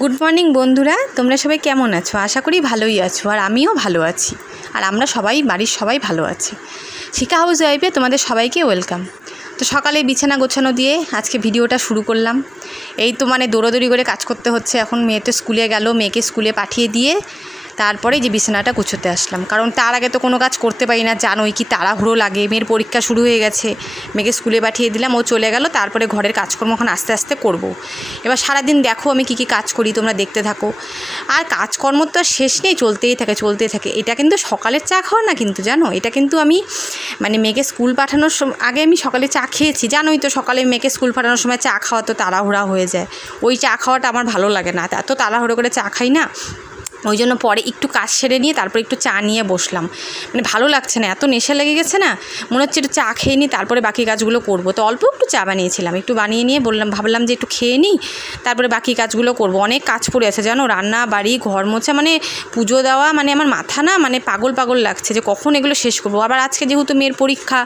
Good morning বন্ধুরা, তোমরা সবাই কেমন আছো? আশা করি ভালোই আছো, আর আমিও ভালো আছি। আর আমরা সবাই বাড়ির সবাই ভালো আছি। শিখা হাউস ওয়াইফে তোমাদের সবাইকে ওয়েলকাম। তো সকালে বিছানা গোছানো দিয়ে আজকে ভিডিওটা শুরু করলাম। এই তো দৌড়াদৌড়ি করে কাজ করতে হচ্ছে। এখন মেয়ে তো স্কুলে গেল, মেয়েকে স্কুলে পাঠিয়ে দিয়ে তারপরে যে বিছানাটা গুছোতে আসলাম, কারণ তার আগে তো কোনো কাজ করতে পারি না, জানোই কি তাড়াহুড়ো লাগে। মেয়ের পরীক্ষা শুরু হয়ে গেছে, মেয়েকে স্কুলে পাঠিয়ে দিলাম, ও চলে গেল, তারপরে ঘরের কাজকর্ম এখন আস্তে আস্তে করব। এবার সারাদিন দেখো আমি কী কাজ করি, তোমরা দেখতে থাকো। আর কাজকর্ম তো আর শেষ নেই, চলতেই থাকে। এটা কিন্তু সকালের চা খাওয়া না, কিন্তু জানো এটা কিন্তু আমি মেয়েকে স্কুল পাঠানোর আগে আমি সকালে চা খেয়েছি। জানোই তো সকালে মেয়েকে স্কুল পাঠানোর সময় চা খাওয়া তো তাড়াহুড়া হয়ে যায়। ওই চা খাওয়াটা আমার ভালো লাগে না, এত তাড়াহুড়ো করে চা খাই না। ওই জন্য পরে একটু কাজ সেরে নিয়ে তারপরে একটু চা নিয়ে বসলাম। ভালো লাগছে না, এত নেশা লেগে গেছে না, মনে হচ্ছে একটু চা খেয়ে নিই, তারপরে বাকি কাজগুলো করব। তো অল্প একটু চা বানিয়েছিলাম, একটু বানিয়ে নিয়ে ভাবলাম যে একটু খেয়ে নিই, তারপরে বাকি কাজগুলো করব। অনেক কাজ পড়ে আছে জানো, রান্না বাড়ি ঘর মোছা, পুজো দেওয়া, আমার মাথা না পাগল লাগছে যে কখন এগুলো শেষ করব। আবার আজকে যেহেতু মেয়ের পরীক্ষা,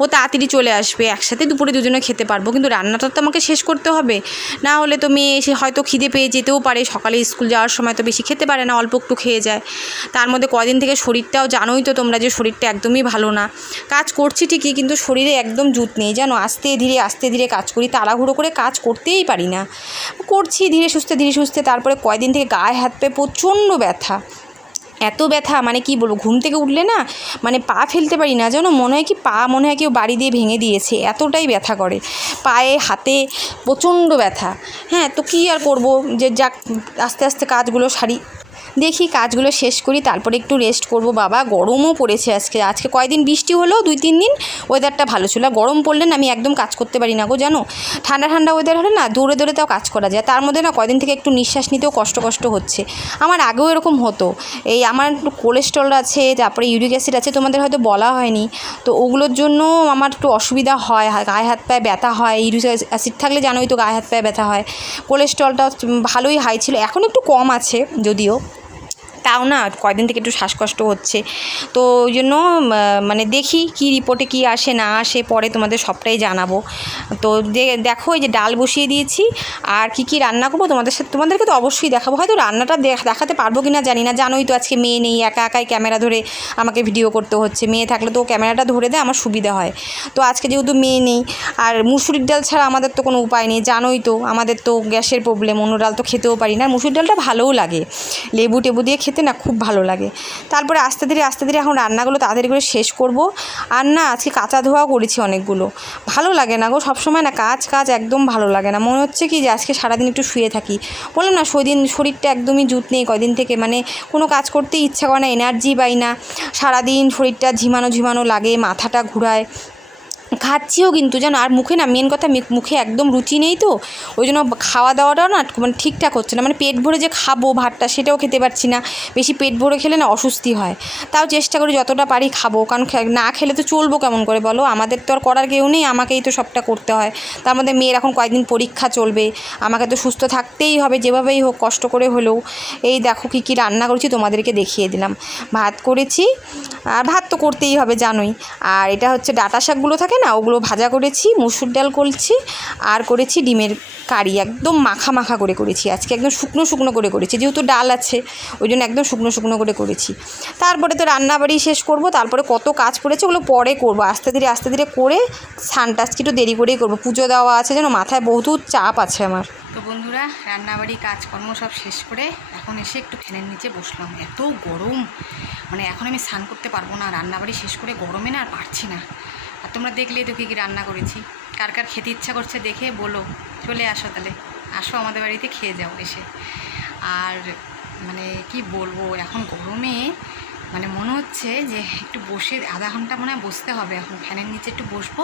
ও তাড়াতাড়ি চলে আসবে, একসাথে দুপুরে দুজনে খেতে পারবো, কিন্তু রান্নাটা তো আমাকে শেষ করতে হবে, না হলে তো মেয়ে এসে হয়তো খিদে পেয়ে যেতেও পারে। সকালে স্কুল যাওয়ার সময় তো বেশি খেতে পারে না, অল্প একটু খেয়ে যায়। তার মধ্যে কদিন থেকে শরীরটাও জানোই তো তোমরা যে শরীরটা একদমই ভালো না। কাজ করছি ঠিকই, কিন্তু শরীরে একদম জুত নেই জানো। আস্তে ধীরে কাজ করি, তাড়াহুড়ো করে কাজ করতেই পারি না। করছি ধীরে সুস্থে, তারপরে কয়দিন থেকে গায়ে হাত পায়ে প্রচণ্ড ব্যথা, এত ব্যথা কি বলবো। ঘুম থেকে উঠলে না পা ফেলতে পারি না জানো, মনে হয় কেউ বাড়ি দিয়ে ভেঙে দিয়েছে, এতটাই ব্যথা করে পায়ে হাতে, প্রচণ্ড ব্যথা। হ্যাঁ, তো কী আর করবো, যে যাক আস্তে আস্তে কাজগুলো সারি, দেখি কাজগুলো শেষ করি, তারপরে একটু রেস্ট করব। বাবা গরমও পড়েছে আজকে কয়েকদিন বৃষ্টি হলেও 2-3 দিন ওয়েদারটা ভালো ছিল। গরম পড়লে না আমি একদম কাজ করতে পারি না গো জানো। ঠান্ডা ওয়েদার হলে না দৌড়ে তাও কাজ করা যায়। তার মধ্যে না কয়দিন থেকে একটু নিঃশ্বাস নিতেও কষ্ট হচ্ছে। আমার আগেও এরকম হতো। এই আমার একটু কোলেস্ট্রল আছে, তারপরে ইউরিক অ্যাসিড আছে, তোমাদের হয়তো বলা হয়নি। তো ওগুলোর জন্য আমার একটু অসুবিধা হয়, গায়ে হাত পায়ে ব্যথা হয়। ইউরিক অ্যাসিড থাকলে জানোই তো গায়ে হাত পায়ে ব্যথা হয়। কোলেস্ট্রলটা ভালোই হাই ছিল, এখন একটু কম আছে যদিও, তাও না কয়দিন থেকে একটু শ্বাসকষ্ট হচ্ছে। তো ওই জন্য দেখি কি রিপোর্টে কি আসে না আসে, পরে তোমাদের সবটাই জানাবো। তো দেখো এই যে ডাল বসিয়ে দিয়েছি, আর কি রান্না করবো তোমাদেরকে তো অবশ্যই দেখাবো। হয়তো রান্নাটা দেখাতে পারবো কি না জানি না, জানোই তো আজকে মেয়ে নেই, একাই ক্যামেরা ধরে আমাকে ভিডিও করতে হচ্ছে। মেয়ে থাকলে তো ক্যামেরাটা ধরে দেয়, আমার সুবিধা হয়। তো আজকে যেহেতু মেয়ে নেই, আর মুসুরির ডাল ছাড়া আমাদের তো কোনো উপায় নেই, জানোই তো আমাদের তো গ্যাসের প্রবলেম, অন্য ডাল তো খেতেও পারি না। মুসুরির ডালটা ভালোও লাগে, লেবু টেবু দিয়ে খেতে না খুব ভালো লাগে। তারপরে আস্তে ধীরে এখন রান্নাগুলো তাড়াতাড়ি করে শেষ করব। আর না আজকে কাঁচা ধোয়াও করেছি অনেকগুলো, ভালো লাগে না গো সবসময় না কাজ একদম ভালো লাগে না। মনে হচ্ছে কি যে আজকে সারাদিন একটু শুয়ে থাকি। বললাম না শরীরটা একদমই জুত নেই কয়দিন থেকে, কোনো কাজ করতে ইচ্ছা করে না, এনার্জি পাই না। সারাদিন শরীরটা ঝিমানো লাগে, মাথাটা ঘুরায়। খাচ্ছিও কিন্তু জানো, আর মুখে না মেন কথা, মুখে একদম রুচি নেই। তো ওই জন্য খাওয়া দাওয়াটাও না ঠিকঠাক হচ্ছে না, পেট ভরে যে খাবো ভাতটা সেটাও খেতে পারছি না। বেশি পেট ভরে খেলে না অস্বস্তি হয়। তাও চেষ্টা করি যতটা পারি খাবো, কারণ না খেলে তো চলবো কেমন করে বলো। আমাদের তো আর করার কেউ নেই, আমাকেই তো সবটা করতে হয়। তার মধ্যে মেয়ের এখন কয়েকদিন পরীক্ষা চলবে, আমাকে তো সুস্থ থাকতেই হবে যেভাবেই হোক, কষ্ট করে হলেও। এই দেখো কি রান্না করেছি তোমাদেরকে দেখিয়ে দিলাম। ভাত করেছি, আর ভাত তো করতেই হবে জানোই। আর এটা হচ্ছে ডাঁটা শাকগুলো থাকে না, ওগুলো ভাজা করেছি, মুসুর ডাল করছি, আর করেছি ডিমের কারি। একদম মাখা করে করেছি আজকে, একদম শুকনো করে করেছি, যেহেতু ডাল আছে ওই জন্য একদম শুকনো করে করেছি। তারপরে তো রান্নাবাড়ি শেষ করব, তারপরে কত কাজ পড়েছে ওগুলো পরে করব, আস্তে ধীরে করে। স্নানটা আজকে একটু দেরি করেই করবো, পুজো দেওয়া আছে যেন, মাথায় বহুত চাপ আছে আমার। তো বন্ধুরা রান্নাবাড়ি কাজকর্ম সব শেষ করে এখন এসে একটু ফ্যানের নিচে বসলাম। এত গরম, এখন আমি স্নান করতে পারবো না, রান্নাবাড়ি শেষ করে গরমে না আর পারছি না। আর তোমরা দেখলেই তো কী রান্না করেছি। কার খেতে ইচ্ছা করছে দেখে বলো, চলে আসো, তাহলে আসো আমাদের বাড়িতে খেয়ে যাও এসে। আর কি বলবো, এখন গরমে মনে হচ্ছে যে একটু বসে আধা ঘন্টা মনে হয় বসতে হবে। এখন ফ্যানের নিচে একটু বসবো,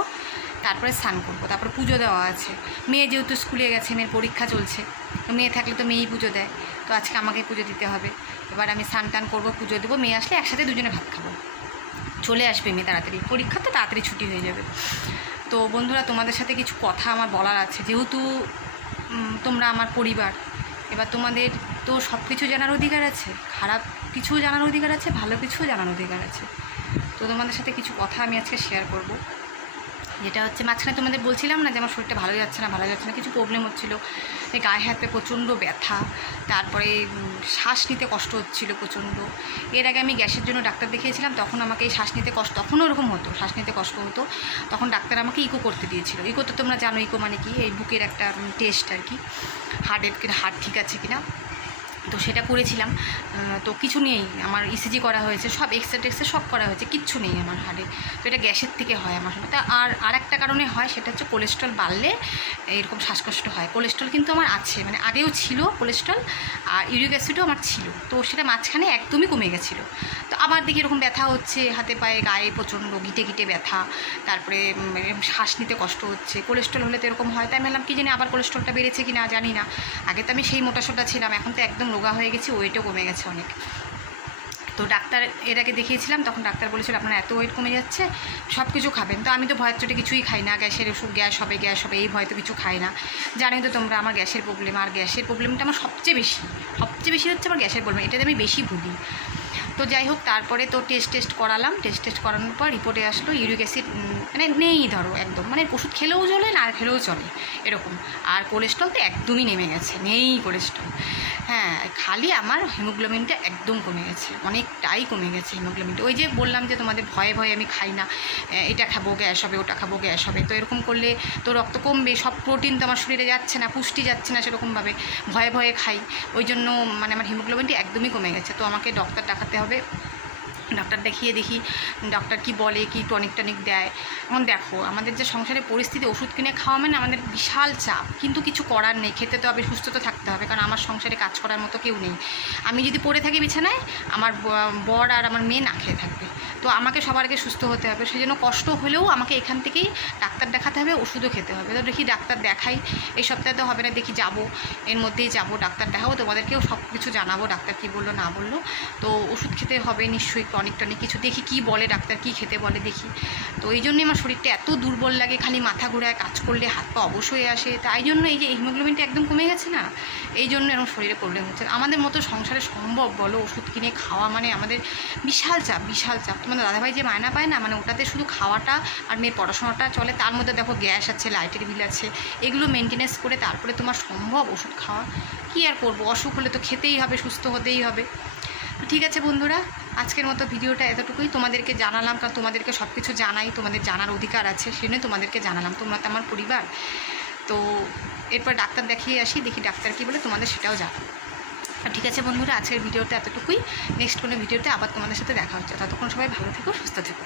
তারপরে স্নান করবো, তারপরে পুজো দেওয়া আছে। মেয়ে যেহেতু স্কুলে গেছে, মেয়ের পরীক্ষা চলছে, তো মেয়ে থাকলে তো মেয়েই পুজো দেয়, তো আজকে আমাকে পুজো দিতে হবে। এবার আমি স্নান টান করবো, পুজো দেবো, মেয়ে আসলে একসাথে দুজনে ভাত খাবো। চলে আসবে মেয়ে তাড়াতাড়ি, পরীক্ষা তো তাড়াতাড়ি ছুটি হয়ে যাবে। তো বন্ধুরা তোমাদের সাথে কিছু কথা আমার বলার আছে, যেহেতু তোমরা আমার পরিবার। এবার তোমাদের তো সব কিছু জানার অধিকার আছে, খারাপ কিছু জানার অধিকার আছে, ভালো কিছুও জানার অধিকার আছে। তো তোমাদের সাথে কিছু কথা আমি আজকে শেয়ার করব। যেটা হচ্ছে মাঝখানে তোমাদের বলছিলাম না যে আমার শরীরটা ভালো যাচ্ছে না কিছু প্রবলেম হচ্ছিলো, এই গায়ে হাতে প্রচণ্ড ব্যথা, তারপরে শ্বাস নিতে কষ্ট হচ্ছিলো প্রচণ্ড। এর আগে আমি গ্যাসের জন্য ডাক্তার দেখিয়েছিলাম, তখন আমাকে এই শ্বাস নিতে কষ্ট, তখনও ওরকম হতো, শ্বাস নিতে কষ্ট হতো। তখন ডাক্তার আমাকে ইকো করতে দিয়েছিল। ইকো তো তোমরা জানো, ইকো মানে কি, এই বুকের একটা টেস্ট আর কি, হার্ট ঠিক আছে কিনা। তো সেটা করেছিলাম, তো কিছু নেই, আমার ইসিজি করা হয়েছে, সব এক্সরে সব করা হয়েছে, কিচ্ছু নেই আমার হার্টে। তো এটা গ্যাসের থেকে হয় আমার সঙ্গে। তা আর একটা কারণে হয়, সেটা হচ্ছে কোলেস্ট্রল বাড়লে এরকম শ্বাসকষ্ট হয়। কোলেস্ট্রল কিন্তু আমার আছে, মানে আগেও ছিল কোলেস্ট্রল, আর ইউরিক অ্যাসিডও আমার ছিল, তো সেটা মাঝখানে একদমই কমে গেছিলো। তো আবার দেখি এরকম ব্যথা হচ্ছে হাতে পায়ে গায়ে, প্রচণ্ড গিটে ব্যথা, তারপরে শ্বাস নিতে কষ্ট হচ্ছে। কোলেস্ট্রল হলে তো এরকম হয়, তাই আমি ভাবলাম কি জানি আবার কোলেস্ট্রলটা বেড়েছে কি না জানি না। আগে তো আমি সেই মোটাসোটা ছিলাম, এখন তো একদম রোগা হয়ে গেছি, ওয়েটও কমে গেছে অনেক। তো ডাক্তার এর আগে দেখিয়েছিলাম, তখন ডাক্তার বলেছিল আপনার এত ওয়েট কমে যাচ্ছে, সব কিছু খাবেন। তো আমি তো ভয়ের চোটে কিছুই খাই না, গ্যাসের ওষুধ, গ্যাস হবে এই ভয় তো কিছু খাই না। জানি তো তোমরা আমার গ্যাসের প্রবলেম, আর গ্যাসের প্রবলেমটা আমার সবচেয়ে বেশি হচ্ছে আমার গ্যাসের প্রবলেম, এটাতে আমি বেশি ভুগি। তো যাই হোক, তারপরে তো টেস্ট করালাম, টেস্ট করানোর পর রিপোর্টে আসলো ইউরিক অ্যাসিড মানে নেই, ধরো একদম, মানে ওষুধ খেলেও চলে না খেলেও চলে এরকম। আর কোলেস্ট্রল তো একদমই নেমে গেছে, নেই কোলেস্ট্রল। হ্যাঁ, খালি আমার হিমোগ্লোবিনটা একদম কমে গেছে, অনেকটাই কমে গেছে হিমোগ্লোবিনটা। ওই যে বললাম যে তোমাদের ভয়ে আমি খাই না, এটা খাবো গ্যাস হবে, ওটা খাবো গ্যাস হবে। তো এরকম করলে তো রক্ত কমবে, সব প্রোটিন তো আমার শরীরে যাচ্ছে না, পুষ্টি যাচ্ছে না সেরকমভাবে, ভয়ে খাই। ওই জন্য মানে আমার হিমোগ্লোবিনটি একদমই কমে গেছে। তো আমাকে ডক্টর দেখাতে হবে, ডক্টর দেখিয়ে দেখি ডক্টর কি বলে, কি টনিক দেয়। এখন দেখো আমাদের যে সংসারের পরিস্থিতি, ওষুধ কিনে খাওয়া মানে আমাদের বিশাল চাপ, কিন্তু কিছু করার নেই, খেতে তো হবে, সুস্থ তো থাকতে হবে, কারণ আমার সংসারে কাজ করার মতো কেউ নেই। আমি যদি পড়ে থাকি বিছানায়, আমার বর আর আমার মেয়ে না খেয়ে থাকবে। তো আমাকে সবার আগে সুস্থ হতে হবে, সেই জন্য কষ্ট হলেও আমাকে এখান থেকেই ডাক্তার দেখাতে হবে, ওষুধও খেতে হবে। তো দেখি ডাক্তার দেখাই, এই সপ্তাহে তো হবে না, দেখি যাবো, এর মধ্যেই যাবো, ডাক্তার দেখাবো, তোমাদেরকেও সব কিছু জানাবো ডাক্তার কী বললো না বললো। তো ওষুধ খেতে হবে নিশ্চয়ই, টনিক কিছু দেখি কি বলে ডাক্তার, কি খেতে বলে দেখি। তো এই জন্যই আমার শরীরটা এত দুর্বল লাগে, খালি মাথা ঘোরায়, কাজ করলে হাত পা অবশ হয়ে আসে। তাই জন্য এই যে হিমোগ্লোবিনটা একদম কমে গেছে না, এই জন্য এরকম শরীরে প্রবলেম হচ্ছে। আমাদের মতো সংসারে সম্ভব বলো ওষুধ কিনে খাওয়া, মানে আমাদের বিশাল চাপ। তোমাদের দাদাভাই যে মায়না পায় না, মানে ওটাতে শুধু খাওয়াটা আর মেয়ের পড়াশোনাটা চলে, তার মধ্যে দেখো গ্যাস আছে, লাইটের বিল আছে, এগুলো মেনটেনেন্স করে তারপরে তোমার সম্ভব ওষুধ খাওয়া। কী আর করবো, অসুখ হলে তো খেতেই হবে, সুস্থ হতেই হবে। ঠিক আছে বন্ধুরা, আজকের মতো ভিডিওটা এতটুকুই তোমাদেরকে জানালাম, কারণ তোমাদেরকে সব কিছু জানাই, তোমাদের জানার অধিকার আছে, সেজন্য তোমাদেরকে জানালাম, তোমরা তো আমার পরিবার। তো এরপর ডাক্তার দেখিয়ে আসি, দেখি ডাক্তার কী বলে, তোমাদের সেটাও জানাবো। ঠিক আছে বন্ধুরা, আজকের ভিডিওটা এতটুকুই। নেক্সট কোনো ভিডিওতে আবার তোমাদের সাথে দেখা হচ্ছে, ততক্ষণ সবাই ভালো থেকো, সুস্থ থেকো।